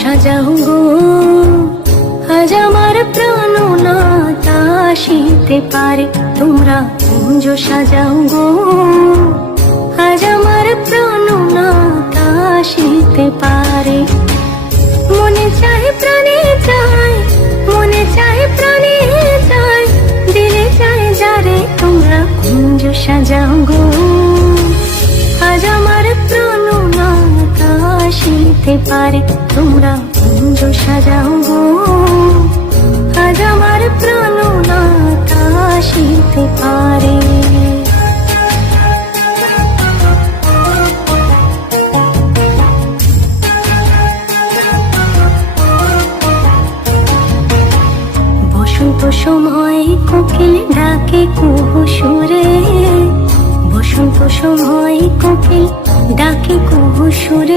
সাজাও গো, আজ আমার প্রাণনাথ আসিতে পারে। তোমরা কুঞ্জ সাজাও গো, আজ আমার প্রাণনাথ আসিতে পারে। মনে চায় প্রাণে চায়, মনে চায় প্রাণে চায়, দিলে চায় যারে। তোমরা কুঞ্জ সাজাও গো, আজ আমার প্রাণনাথ আসিতে পারে। তোমরা কুঞ্জ সাজাও গো, আজ আমার প্রাণনাথ আসিতে পারে। বসন্ত সময় কোকিল ডাকে কুহু সুরে, বসন্ত সময় কোকিল ডাকে কুহু সুরে।